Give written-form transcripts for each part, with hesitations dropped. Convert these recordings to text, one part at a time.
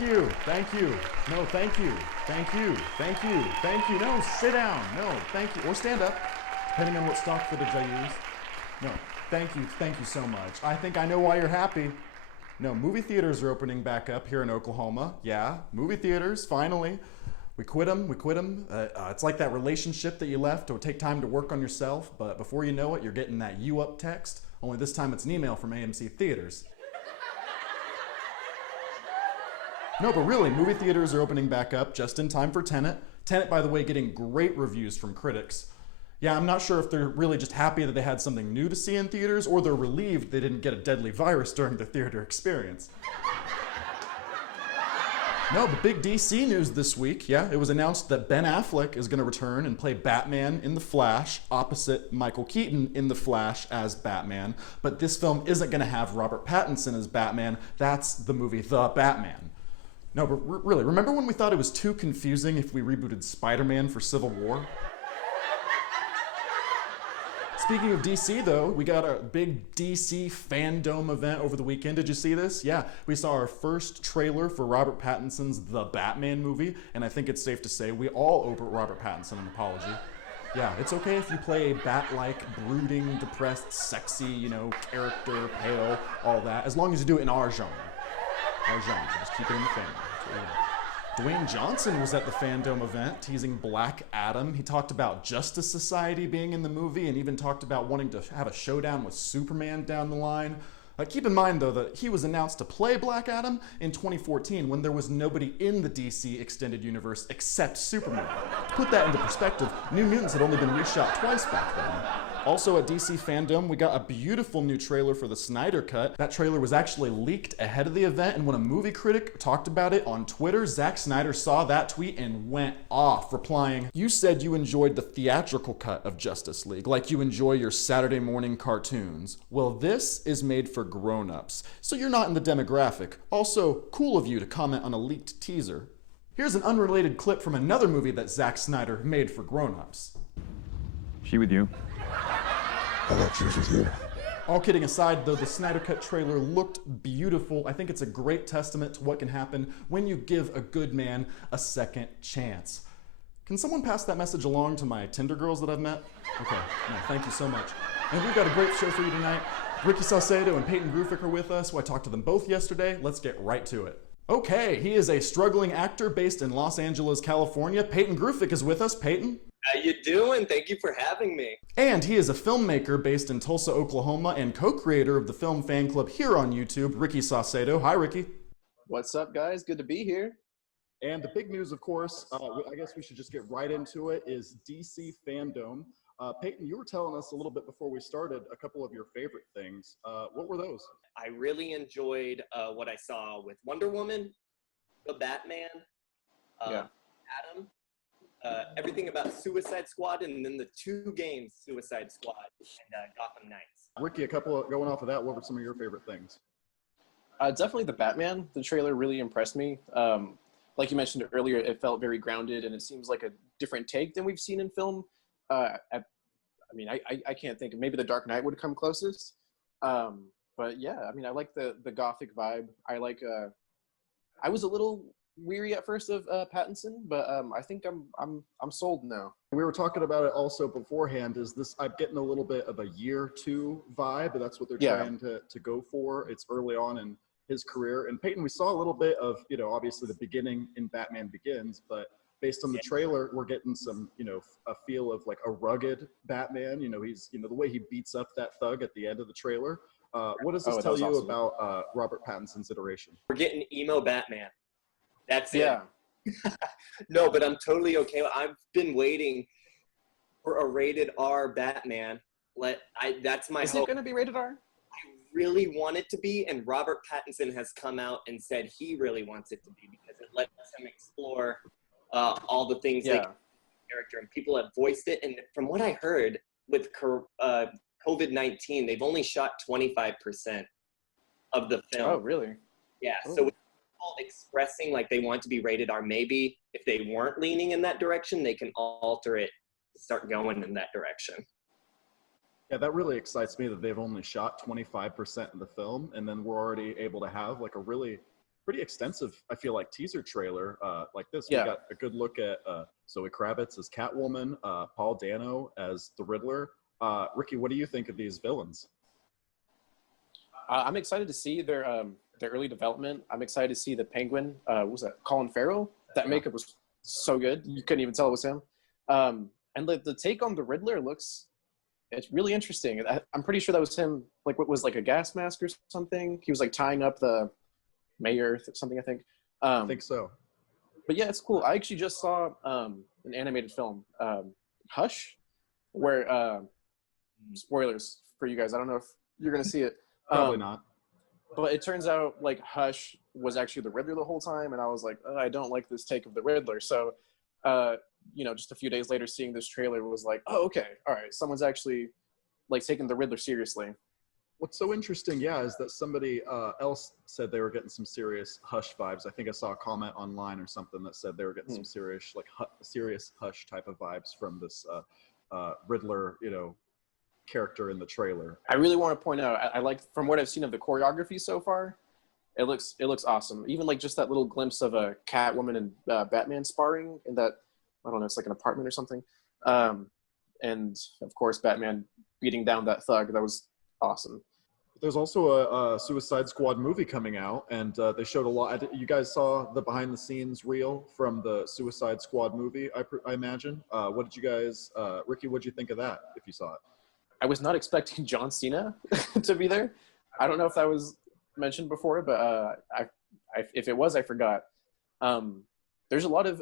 thank you. Thank you. No, thank you. Thank you. Thank you. Thank you. No, sit down. No, thank you. Or stand up, depending on what stock footage I use. No, thank you. Thank you so much. I think I know why you're happy. No, movie theaters are opening back up here in Oklahoma. Yeah, movie theaters, finally. We quit them. It's like that relationship that you left. It would take time to work on yourself, but before you know it, you're getting that you up text. Only this time it's an email from AMC Theaters. No, but really, movie theaters are opening back up just in time for Tenet. Tenet, by the way, getting great reviews from critics. Yeah, I'm not sure if they're really just happy that they had something new to see in theaters, or they're relieved they didn't get a deadly virus during their theater experience. No, the big DC news this week, yeah, it was announced that Ben Affleck is going to return and play Batman in The Flash, opposite Michael Keaton in The Flash as Batman. But this film isn't going to have Robert Pattinson as Batman. That's the movie The Batman. No, but really, remember when we thought it was too confusing if we rebooted Spider-Man for Civil War? Speaking of DC, though, we got a big DC Fandome event over the weekend. Did you see this? Yeah, we saw our first trailer for Robert Pattinson's The Batman movie, and I think it's safe to say we all owe Robert Pattinson an apology. Yeah, it's okay if you play a bat-like, brooding, depressed, sexy, character, pale, all that, as long as you do it in our genre. Our genre, just keep it in the family. Dwayne Johnson was at the Fandome event teasing Black Adam. He talked about Justice Society being in the movie and even talked about wanting to have a showdown with Superman down the line. Keep in mind, though, that he was announced to play Black Adam in 2014 when there was nobody in the DC Extended Universe except Superman. To put that into perspective, New Mutants had only been reshot twice back then. Also at DC Fandome, we got a beautiful new trailer for the Snyder Cut. That trailer was actually leaked ahead of the event, and when a movie critic talked about it on Twitter, Zack Snyder saw that tweet and went off, replying, "You said you enjoyed the theatrical cut of Justice League, like you enjoy your Saturday morning cartoons. Well, this is made for grown-ups, so you're not in the demographic. Also, cool of you to comment on a leaked teaser." Here's an unrelated clip from another movie that Zack Snyder made for grown-ups. She with you? I thought she was with you. All kidding aside, though, the Snyder Cut trailer looked beautiful. I think it's a great testament to what can happen when you give a good man a second chance. Can someone pass that message along to my Tinder girls that I've met? Okay, no, thank you so much. And we've got a great show for you tonight. Ricky Salcedo and Peyton Grufick are with us. I talked to them both yesterday. Let's get right to it. Okay, he is a struggling actor based in Los Angeles, California. Peyton Grufick is with us. Peyton? How you doing? Thank you for having me. And he is a filmmaker based in Tulsa, Oklahoma, and co-creator of the film Fanclub here on YouTube, Ricky Salcedo. Hi, Ricky. What's up, guys? Good to be here. And the big news, of course, I guess we should just get right into it, is DC Fandome. Peyton, you were telling us a little bit before we started a couple of your favorite things. What were those? I really enjoyed what I saw with Wonder Woman, the Batman, Adam, everything about Suicide Squad, and then the two games, Suicide Squad and Gotham Knights. Ricky, going off of that, what were some of your favorite things? Definitely the Batman. The trailer really impressed me. Like you mentioned earlier, it felt very grounded, and it seems like a different take than we've seen in film. I can't think. Maybe The Dark Knight would come closest. But yeah, I like the gothic vibe. I was a little weary at first of Pattinson, but I think I'm sold now. We were talking about it also beforehand. I'm getting a little bit of a year two vibe, but that's what they're trying to go for. It's early on in his career. And Peyton, we saw a little bit of, obviously the beginning in Batman Begins, but based on the trailer, we're getting some, a feel of like a rugged Batman. He's, the way he beats up that thug at the end of the trailer. What does this tell you awesome about Robert Pattinson's iteration? We're getting emo Batman. That's it. Yeah. No, but I'm totally okay. I've been waiting for a rated R Batman. That's my hope. Is it going to be rated R? I really want it to be, and Robert Pattinson has come out and said he really wants it to be because it lets him explore all the things they can do with the character, and people have voiced it. And from what I heard, with COVID-19, they've only shot 25% of the film. Oh, really? Yeah. Ooh. So with people expressing like they want to be rated R, maybe if they weren't leaning in that direction, they can alter it to start going in that direction. Yeah, that really excites me that they've only shot 25% of the film, and then we're already able to have like a really pretty extensive, I feel like, teaser trailer like this. Yeah. We got a good look at Zoe Kravitz as Catwoman, Paul Dano as the Riddler. Ricky, what do you think of these villains? I'm excited to see their early development. I'm excited to see the Penguin. What was that? Colin Farrell. That makeup was so good. You couldn't even tell it was him. And the take on the Riddler it's really interesting. I'm pretty sure that was him. Like, what was like a gas mask or something? He was like tying up the mayor, something, I think. I think so. But yeah, it's cool. I actually just saw an animated film, Hush, where spoilers for you guys. I don't know if you're gonna see it. Probably not. But it turns out like Hush was actually the Riddler the whole time, and I was like, I don't like this take of the Riddler. So, just a few days later, seeing this trailer was like, oh, okay, all right, someone's actually like taking the Riddler seriously. What's so interesting, is that somebody else said they were getting some serious Hush vibes. I think I saw a comment online or something that said they were getting some serious, serious Hush type of vibes from this Riddler, character in the trailer. I really want to point out, I like, from what I've seen of the choreography so far, it looks awesome. Even like just that little glimpse of a Catwoman and Batman sparring in that, I don't know, it's like an apartment or something. And of course, Batman beating down that thug. That was awesome. There's also a Suicide Squad movie coming out, and they showed a lot. You guys saw the behind-the-scenes reel from the Suicide Squad movie, I imagine. What did you guys, Ricky, what did you think of that, if you saw it? I was not expecting John Cena to be there. I don't know if that was mentioned before, but if it was, I forgot. There's a lot of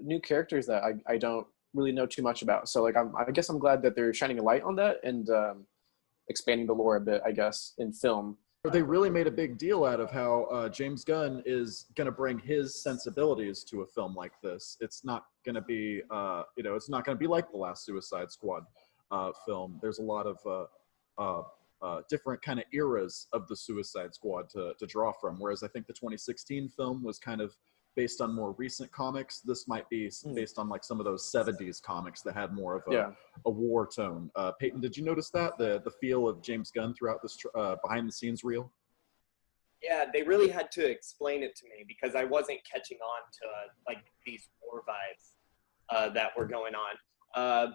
new characters that I don't really know too much about. So like, I guess I'm glad that they're shining a light on that and expanding the lore a bit, I guess, in film. They really made a big deal out of how James Gunn is going to bring his sensibilities to a film like this. It's not going to be, it's not going to be like the last Suicide Squad film. There's a lot of different kind of eras of the Suicide Squad to draw from. Whereas I think the 2016 film was kind of based on more recent comics. This might be based on like some of those 70s comics that had more of a war tone. Peyton, did you notice that the feel of James Gunn throughout this behind the scenes reel? Yeah, they really had to explain it to me because I wasn't catching on to like these war vibes that were going on.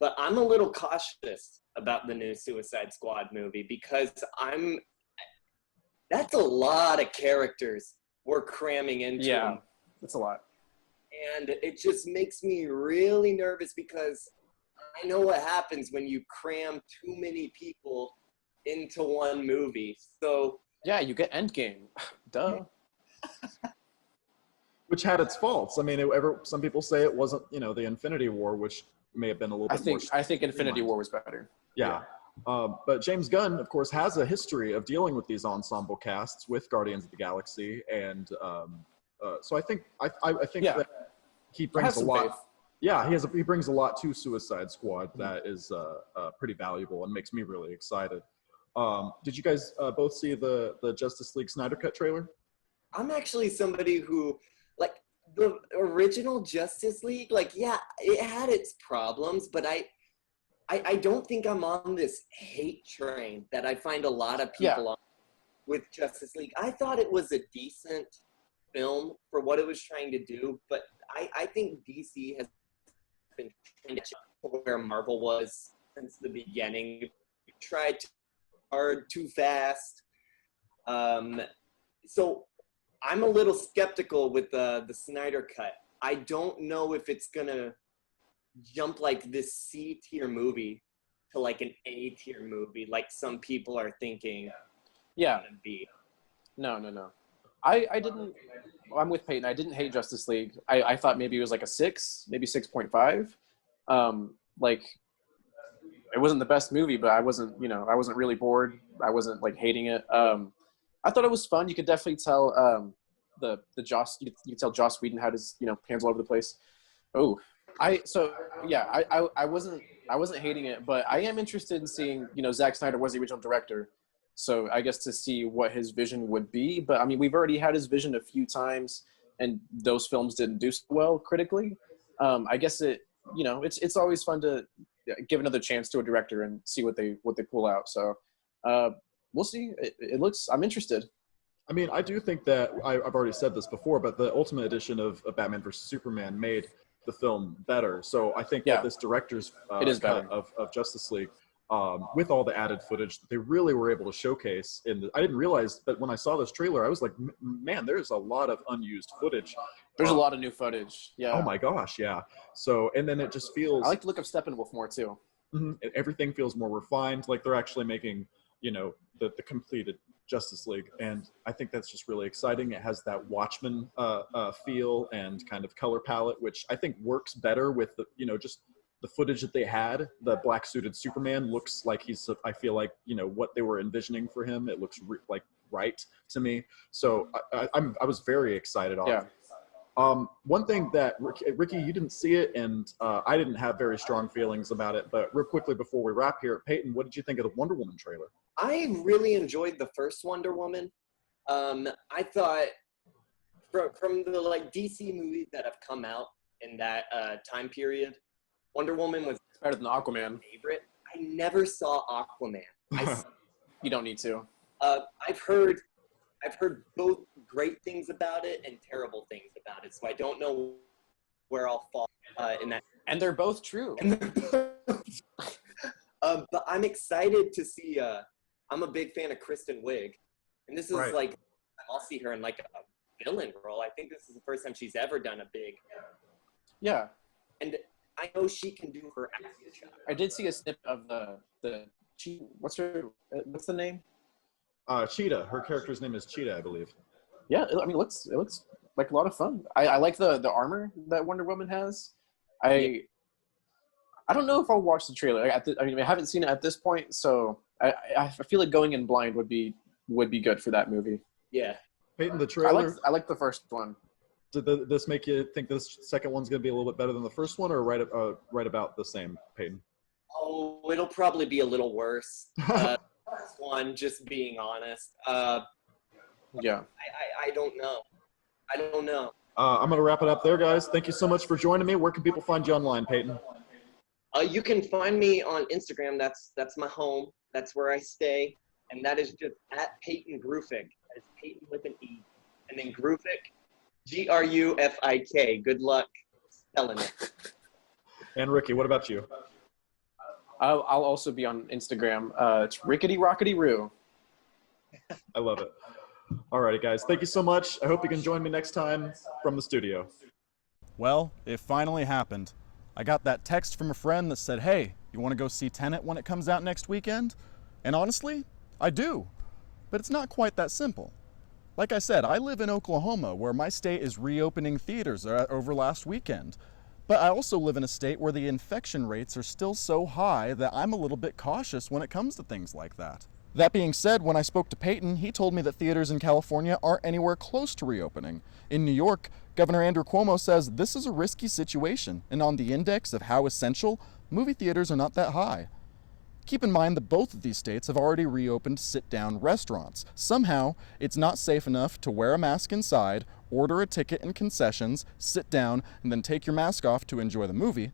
But I'm a little cautious about the new Suicide Squad movie because that's a lot of characters we're cramming into them. That's a lot. And it just makes me really nervous because I know what happens when you cram too many people into one movie. So yeah, you get Endgame. Duh. Which had its faults. I mean, some people say it wasn't, the Infinity War, which may have been a little bit more. I think Infinity War was better. Yeah. But James Gunn, of course, has a history of dealing with these ensemble casts with Guardians of the Galaxy, and so I think that he brings a lot. Faith. Yeah, he brings a lot to Suicide Squad that is pretty valuable and makes me really excited. Did you guys both see the Justice League Snyder Cut trailer? I'm actually somebody who, like, the original Justice League, like, yeah, it had its problems, but I don't think I'm on this hate train that I find a lot of people on with Justice League. I thought it was a decent film for what it was trying to do, but I think DC has been trying to get where Marvel was since the beginning. We tried too hard, too fast. So I'm a little skeptical with the Snyder Cut. I don't know if it's going to jump like this C-tier movie to like an A-tier movie like some people are thinking. Yeah. Be. No. I didn't. I'm with Peyton. I didn't hate Justice League. I thought maybe it was like a 6, maybe 6.5. Like, it wasn't the best movie, but I wasn't really bored. I wasn't like hating it. I thought it was fun. You could definitely tell the Joss. You could tell Joss Whedon had his hands all over the place. Oh, I wasn't hating it, but I am interested in seeing, Zack Snyder was the original director. So I guess to see what his vision would be. But I mean, we've already had his vision a few times and those films didn't do so well critically. I guess it's always fun to give another chance to a director and see what they pull out. So we'll see. I'm interested. I mean, I do think that I've already said this before, but the Ultimate Edition of Batman vs Superman made the film better. So I think that this director's it is cut better. of Justice League, with all the added footage, they really were able to showcase. I didn't realize that when I saw this trailer, I was like, man, there's a lot of unused footage. There's a lot of new footage. Yeah. Oh my gosh, yeah. So, and then it just feels. I like the look of Steppenwolf more too. Everything feels more refined, like they're actually making, you know, the completed Justice League, and I think that's just really exciting. It has that Watchmen feel and kind of color palette, which I think works better with the, you know, just the footage that they had. The black suited Superman looks like he's, I feel like, you know, what they were envisioning for him. It looks like right to me. So I was very excited off. Yeah. One thing that, Ricky, you didn't see it, and I didn't have very strong feelings about it, but real quickly before we wrap here, Peyton, what did you think of the Wonder Woman trailer? I really enjoyed the first Wonder Woman. I thought from the like DC movies that have come out in that time period, Wonder Woman was better than Aquaman. Favorite. I never saw Aquaman. You don't need to. I've heard both great things about it and terrible things about it, so I don't know where I'll fall in that. And they're both true. But I'm excited to see. I'm a big fan of Kristen Wiig, and this is like I'll see her in like a villain role. I think this is the first time she's ever done a big. Yeah. And I know she can do her acting job. I did see a snippet of the what's the name? Cheetah. Her character's name is Cheetah, I believe. Yeah, I mean, it looks like a lot of fun. I like the armor that Wonder Woman has. I don't know if I'll watch the trailer. I mean, I haven't seen it at this point, so I feel like going in blind would be good for that movie. Yeah. Peyton, the trailer. I like the first one. Did this make you think this second one's going to be a little bit better than the first one, or right about the same, Peyton? Oh, it'll probably be a little worse. First one, just being honest. Yeah. I don't know. I'm going to wrap it up there, guys. Thank you so much for joining me. Where can people find you online, Peyton? You can find me on Instagram. That's my home. That's where I stay. And that is just at Peyton Grufik. That is Peyton with an E. And then Grufik, Grufik. Good luck spelling it. And Ricky, what about you? I'll also be on Instagram. It's Rickety Rockety Roo. I love it. Alrighty, guys. Thank you so much. I hope you can join me next time from the studio. Well, it finally happened. I got that text from a friend that said, hey, you want to go see Tenet when it comes out next weekend? And honestly, I do. But it's not quite that simple. Like I said, I live in Oklahoma, where my state is reopening theaters over last weekend. But I also live in a state where the infection rates are still so high that I'm a little bit cautious when it comes to things like that. That being said, when I spoke to Peyton, he told me that theaters in California aren't anywhere close to reopening. In New York, Governor Andrew Cuomo says this is a risky situation, and on the index of how essential, movie theaters are not that high. Keep in mind that both of these states have already reopened sit-down restaurants. Somehow, it's not safe enough to wear a mask inside, order a ticket in concessions, sit down, and then take your mask off to enjoy the movie.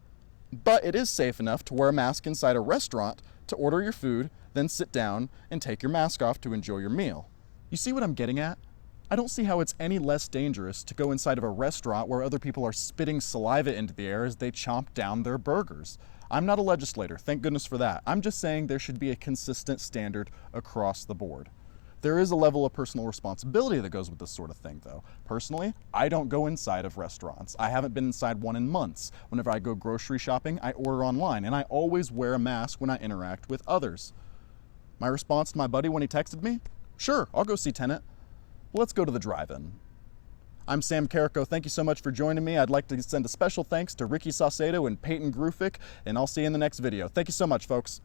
But it is safe enough to wear a mask inside a restaurant, to order your food, then sit down and take your mask off to enjoy your meal. You see what I'm getting at? I don't see how it's any less dangerous to go inside of a restaurant where other people are spitting saliva into the air as they chomp down their burgers. I'm not a legislator, thank goodness for that. I'm just saying there should be a consistent standard across the board. There is a level of personal responsibility that goes with this sort of thing, though. Personally, I don't go inside of restaurants. I haven't been inside one in months. Whenever I go grocery shopping, I order online, and I always wear a mask when I interact with others. My response to my buddy when he texted me? Sure, I'll go see Tenet. Let's go to the drive-in. I'm Sam Carrico. Thank you so much for joining me. I'd like to send a special thanks to Ricky Saucedo and Peyton Grufik, and I'll see you in the next video. Thank you so much, folks.